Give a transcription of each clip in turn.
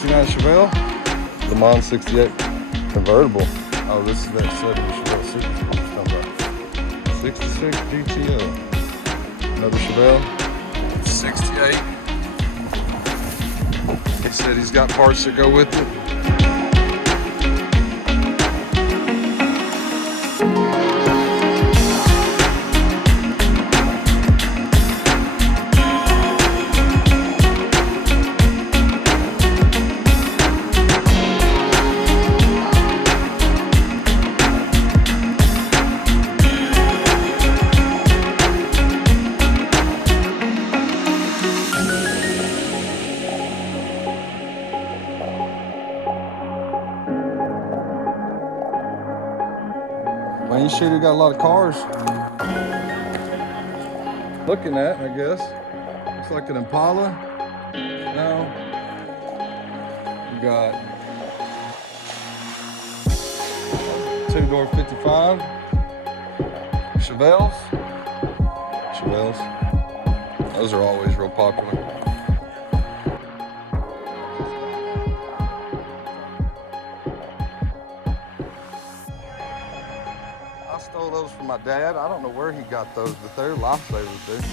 69 Chevelle, Le Mans 68 convertible. Oh, this is that 70 Chevelle Super Sport we're talking about. 66 GTO. Another Chevelle. 68. He said he's got parts that go with it. Man, you sure you got a lot of cars looking at, I guess. Looks like an Impala. No. You got two-door 55. Chevelles. Those are always real popular. I stole those from my dad. I don't know where he got those, but they're lifesavers, dude.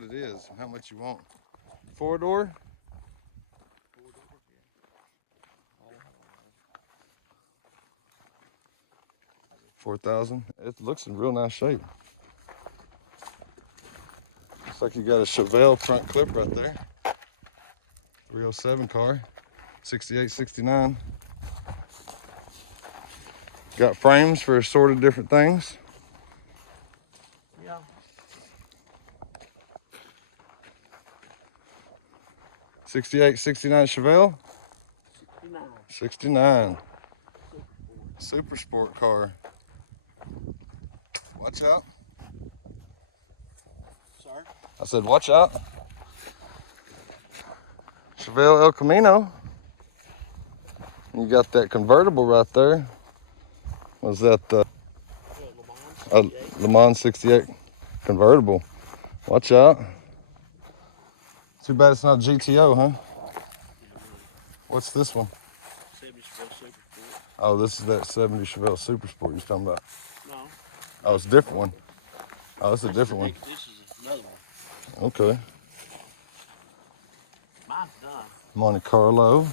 It is. How much you want? Four-door? 4,000. It looks in real nice shape. Looks like you got a Chevelle front clip right there. 307 car, 68, 69. Got frames for assorted different things. Yeah. 68, 69 Chevelle. 69. 69. Super sport car. Watch out. Sorry? I said, watch out. Chevelle El Camino. You got that convertible right there. Was that the Le Mans 68 convertible? Watch out. Too bad it's not a GTO, huh? What's this one? 70 Chevelle Super Sport. Oh, this is that 70 Chevelle Super Sport you're talking about. No. Oh, it's a different one. Oh, it's a different one. This is another one. Okay. Mine's done. Monte Carlo.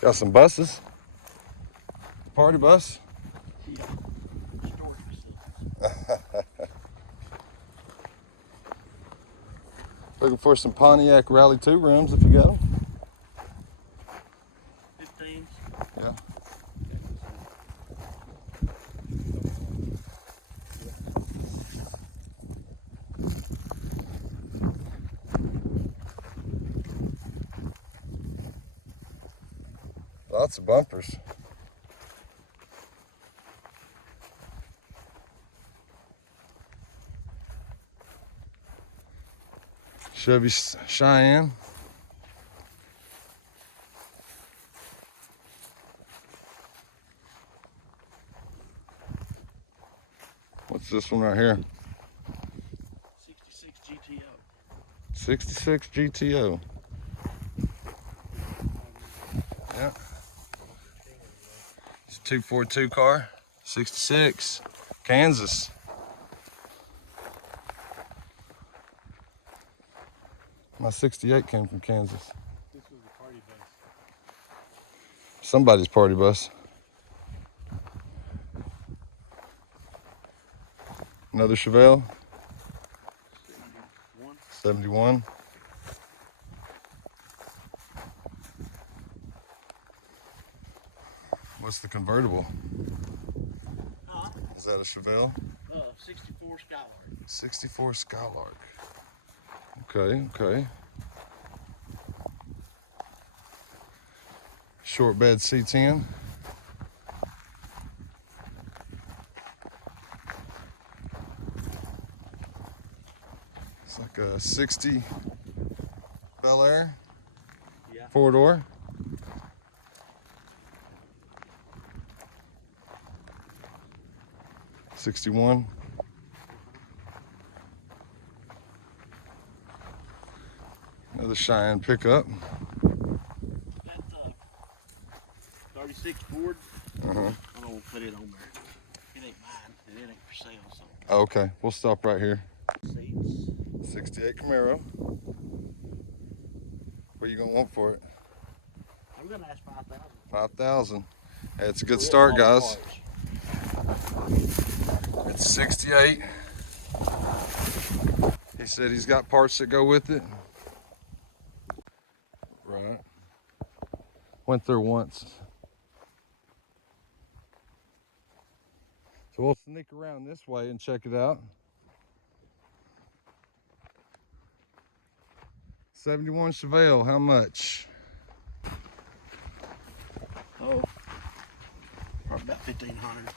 Got some buses. Party bus. Yeah. Looking for some Pontiac Rally 2 rims if you got them. 15s. Yeah. Lots of bumpers. Chevy Cheyenne. What's this one right here? 66 GTO. 66 GTO. Yeah. It's a 242 car. 66. Kansas. My 68 came from Kansas. This was a party bus. Somebody's party bus. Another Chevelle. 71. What's the convertible? Is that a Chevelle? 64 Skylark. 64 Skylark. Okay, okay. Short bed C10. It's like a 60 Bel Air. Yeah. 4-door. '61. Another Cheyenne pickup. That 36 Ford. Uh-huh. I don't want to put it on there. It ain't mine, and it ain't for sale. So. Okay, we'll stop right here. Seats. 68 Camaro. What are you gonna want for it? I'm gonna ask 5,000. 5,000. Hey, it's a good We're start, getting all the guys. parts. It's 68. He said he's got parts that go with it. Right. Went there once. So we'll sneak around this way and check it out. 71 Chevelle, how much? Oh, probably about 1,500.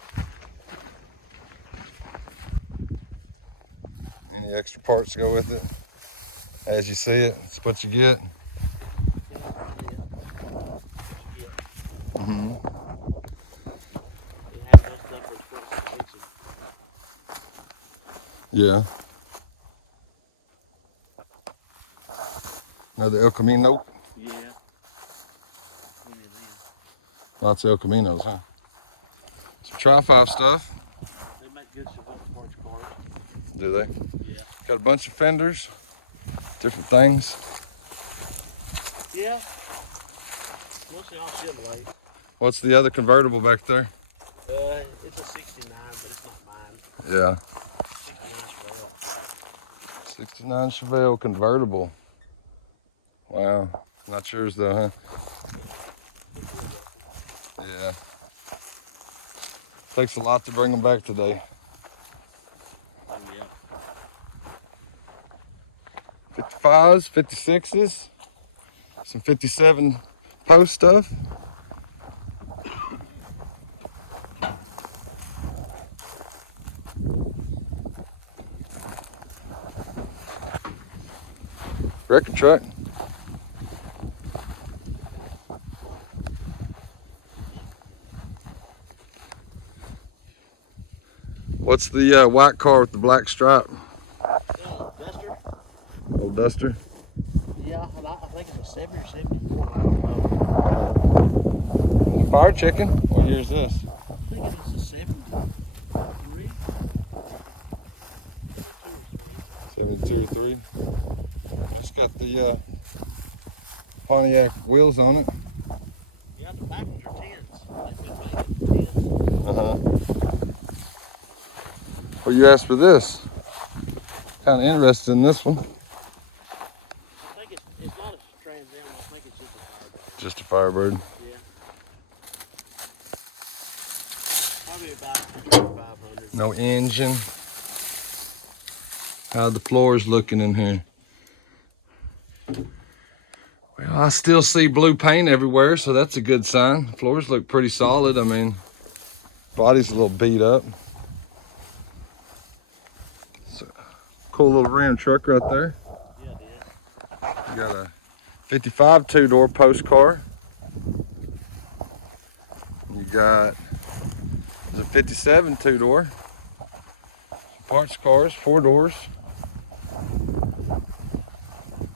Any extra parts to go with it? As you see it, it's what you get. Mm-hmm. They have that stuff for expensive. Yeah. Another El Camino. Yeah. Lots of El Caminos, huh? Some Tri-5 stuff. They make good Chevelle sports cars. Do they? Yeah. Got a bunch of fenders, different things. Yeah. Mostly all Chevrolet. What's the other convertible back there? It's a 69, but it's not mine. Yeah. 69 Chevelle. 69 Chevelle convertible. Wow. Not yours though, huh? Yeah. Takes a lot to bring them back today. Oh, yeah. 55s, 56s, some 57 post stuff. Record truck. What's the white car with the black stripe? Duster? Old Duster. Yeah, and I think it's a 70 or 74. I don't know. Fire chicken. What year is this? I think it was a 73. 72 or 3. Just got the Pontiac wheels on it. Yeah, the back ones are 10s. They've been making 10s. Uh-huh. Well, you asked for this. Kind of interested in this one. I think it's not a Trans Am. I think it's just Just a Firebird. a Firebird. Yeah. Probably about 500. No engine. How the floor's looking in here. Well, I still see blue paint everywhere, so that's a good sign. Floors look pretty solid. I mean, body's a little beat up. So, cool little Ram truck right there. Yeah, it is. You got a 55 two-door post car. You got the 57 two-door. Parts cars, 4 doors.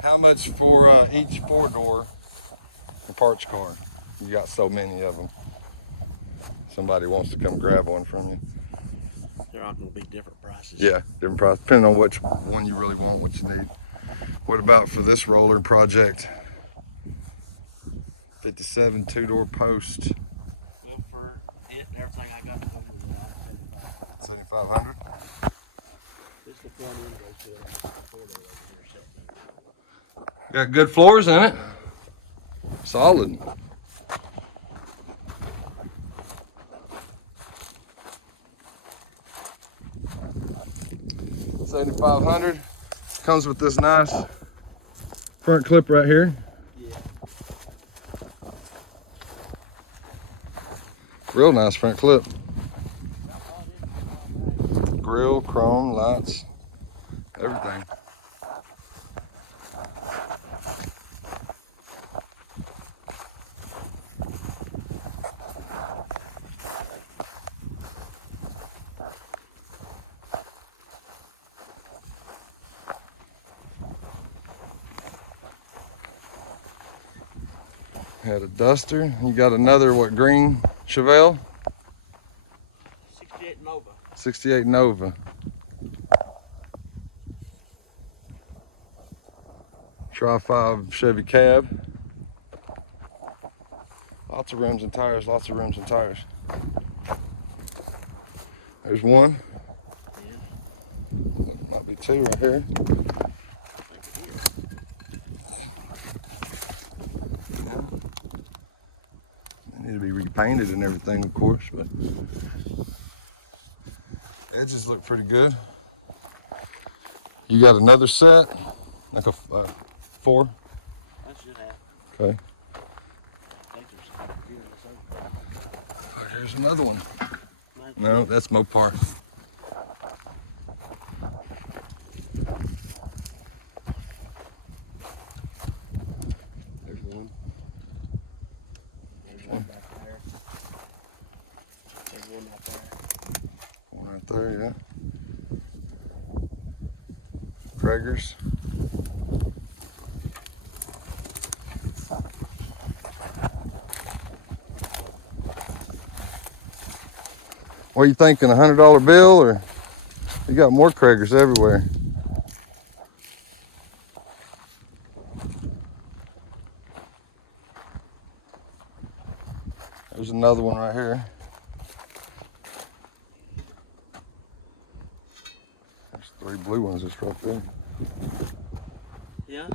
How much for each 4-door parts car? You got so many of them. Somebody wants to come grab one from you. They're all going to be different prices. Yeah, different price, depending on which one you really want, what you need. What about for this roller project? 57 two-door post. Well, for it and everything I got to come with that, 7,500. it's the front end goes to it. It's the four-door over here, something. Got good floors in it. Solid. $7,500. Comes with this nice front clip right here. Yeah. Real nice front clip. Grill, chrome, lights, everything. Had a Duster. You got another, what, green Chevelle? 68 Nova. 68 Nova. Tri-5 Chevy cab. Lots of rims and tires, lots of rims and tires. There's one. Yeah. Might be two right here. They need to be repainted and everything, of course, but edges look pretty good. You got another set, like a 4. That should have. Okay. I think there's a few in this other. Oh, here's another one. No, that's Mopar. There's one. There's one back there. There's one out there. One right there, yeah. Kragers. What are you thinking, $100 bill, or you got more Kragers everywhere? There's another one right here. There's 3 blue ones just right there. Yeah.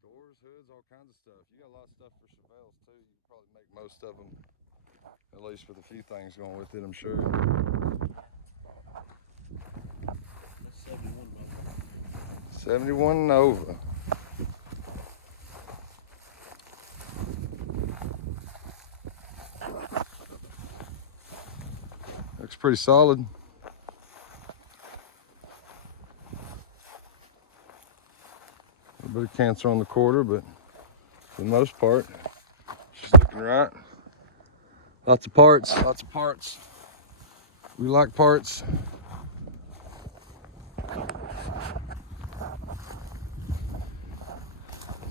Doors, hoods, all kinds of stuff. You got a lot of stuff for Chevelles too. You can probably make most of them, at least with a few things going with it, I'm sure. That's 71 Nova. 71 Nova. Looks pretty solid. A bit of cancer on the quarter, but for the most part, she's looking right. Lots of parts, lots of parts. We like parts.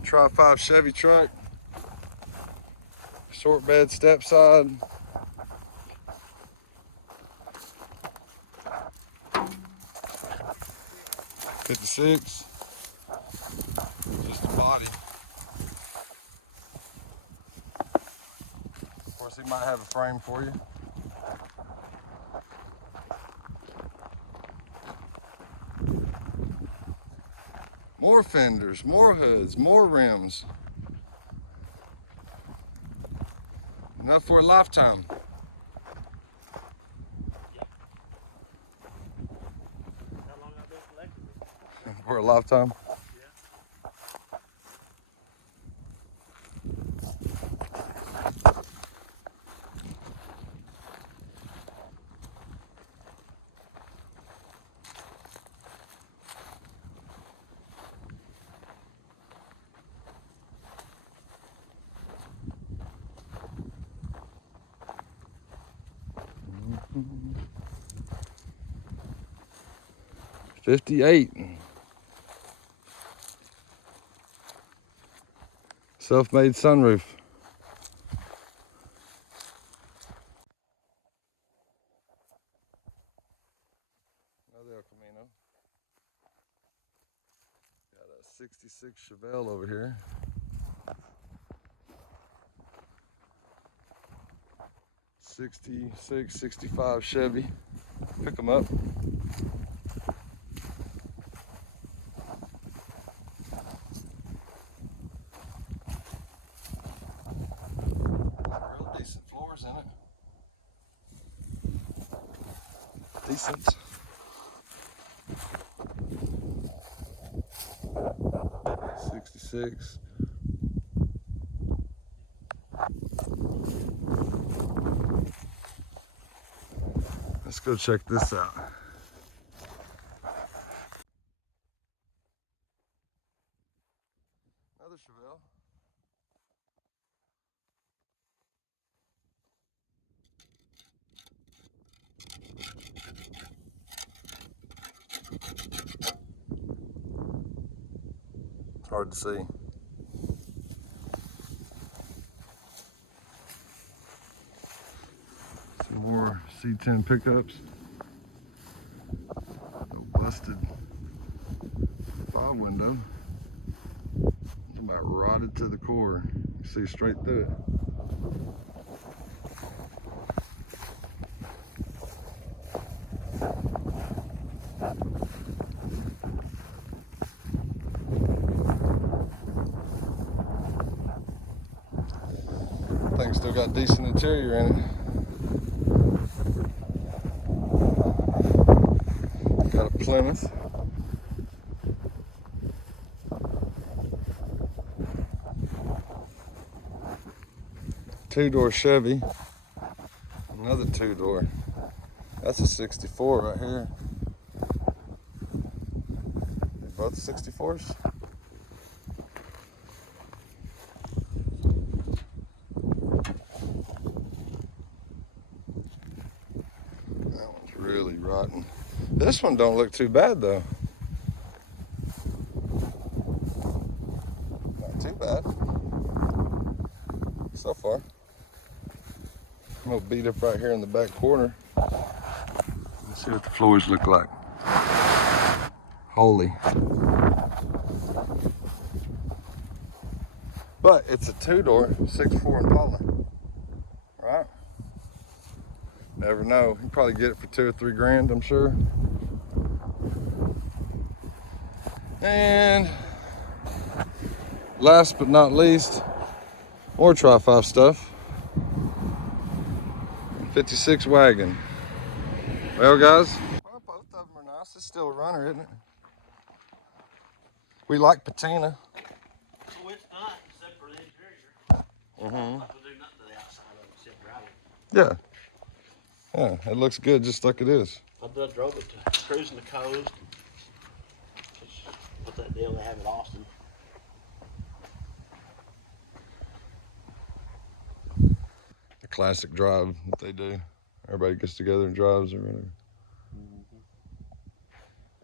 Tri-5 Chevy truck. Short bed, step side. '56. Just a body. Of course, he might have a frame for you. More fenders, more hoods, more rims. Enough for a lifetime. How long I've been collecting this? For a lifetime. Mm-hmm. 58. Self-made sunroof. Another Camino. Got a '66 Chevelle over here. '66, '65 Chevy. Pick them up. Real decent floors in it. Decent. '66. 66. Let's go check this out. Another Chevelle. Hard to see. Some more C10 pickups. No busted 5 window. It's about rotted to the core. You see straight through it. Thing still got decent interior in it. Got a Plymouth. Two-door Chevy. Another two-door. That's a 64 right here. They're both 64s. Really rotten. This one don't look too bad though. Not too bad so far. I'm gonna beat up right here in the back corner. Let's see what the floors look like. Holy. But it's a two-door 6'4" Impala, right? Never know. You can probably get it for 2 or 3 grand, I'm sure. And last but not least, more Tri-5 stuff. 56 wagon. Well, guys, well, both of them are nice. It's still a runner, isn't it? We like patina. So it's not, except for the interior. We'll do nothing to the outside of it except drive it. Yeah. Yeah, it looks good just like it is. I drove it to cruising the coast. What's that deal they have in Austin? A classic drive that they do. Everybody gets together and drives or whatever.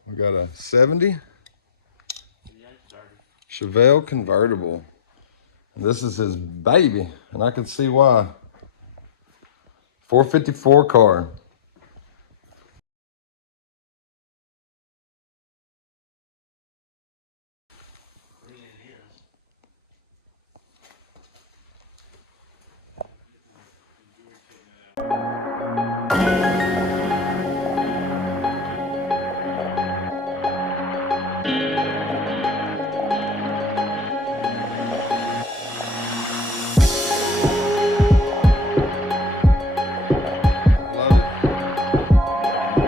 We got a 70 Chevelle convertible. And this is his baby, and I can see why. 454 car.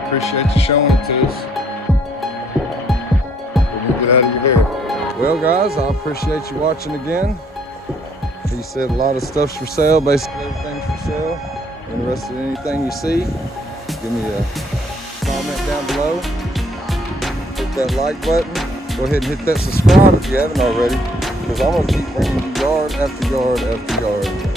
Appreciate you showing it to us. We're gonna get out of your hair. Well, guys, I appreciate you watching again. He said a lot of stuff's for sale. Basically, everything's for sale. Interested in anything you see, give me a comment down below. Hit that like button. Go ahead and hit that subscribe if you haven't already, because I'm gonna keep bringing you yard after yard after yard